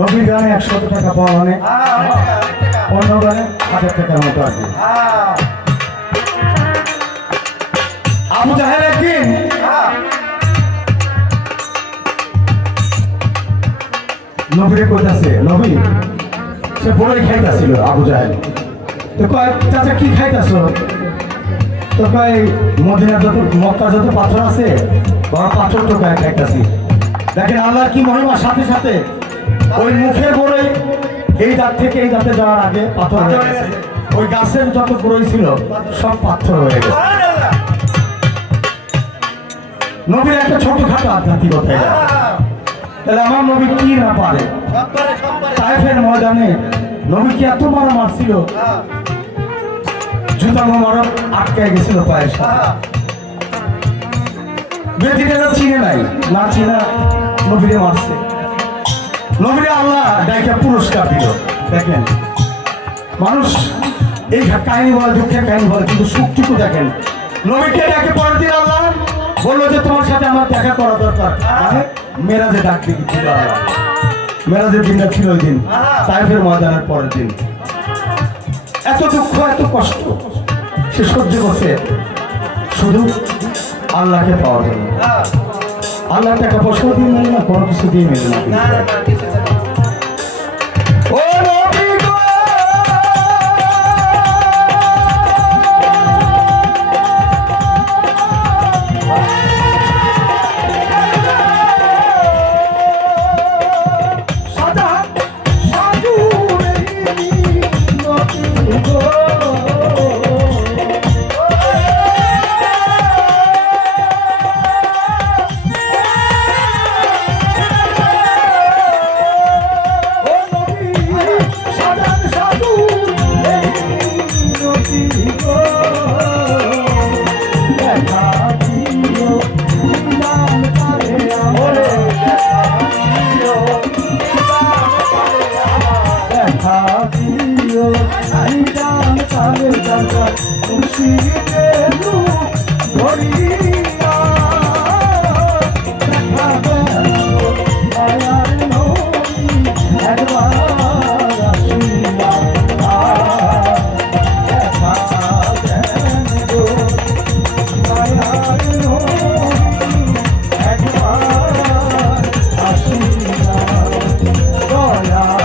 নবী গানে 100 টাকা পাওয়া মানে অন্য গানে 1000 টাকার মতো আর কি। আবু জাহেল একদিন নবীরে কইতাছে, নবী সে বড়ই খাইতাছিল আবু জাহেল। তো কয় চাচা কি খাইতাছ? তো কয় মদিনার যত মক্কার যত পাথর আছে বড় পাথর তো কয় খাইতাছি। দেখেন আল্লাহর কি মহিমা, সাথে সাথে ওই মুখে বড়ই এই দাঁত থেকে এই দাঁতে যাওয়ার আগে পাথর হয়ে গেছে। ওই গাছের যত বড়ই ছিল সব পাথর হয়ে গেছে। নবীর একটা ছোটখাটো আধ্যাত্মিকতা। তাহলে আমার নবী কি না পারে? তায়েফের ময়দানে নবী কি এত মারা মারছিল, জুতা মোবারক আটকে গেছিল পায়ের সাথে। ব্যক্তিটা চিনে নাই, না চিনা নবীরে মারছে। নবীরে আল্লাহ ডাইকা পুরস্কার দিল। দেখেন মানুষ এই কাহিনী বলে, দুঃখের কাহিনী বলে, কিন্তু সুখটুকু দেখেন। নবীকে ডাকে পরের দিন আল্লাহ বললো যে তোমার সাথে আমার দেখা করা দরকার। মানে মেরাজে ডাক দিল আল্লাহ। মেরাজের দিনটা ছিল ওই দিন, তায়েফের ময়দানের পরের দিন। এত দুঃখ, এত কষ্ট সে সহ্য করছে শুধু আল্লাহকে পাওয়ার জন্য। আল্লাহ টাকা পয়সা দিয়ে মেলে না, কোনো কিছু দিয়ে মেলে না। ও নবী গো, সাদা সাধু নবী গো, একবার আসিনা দয়া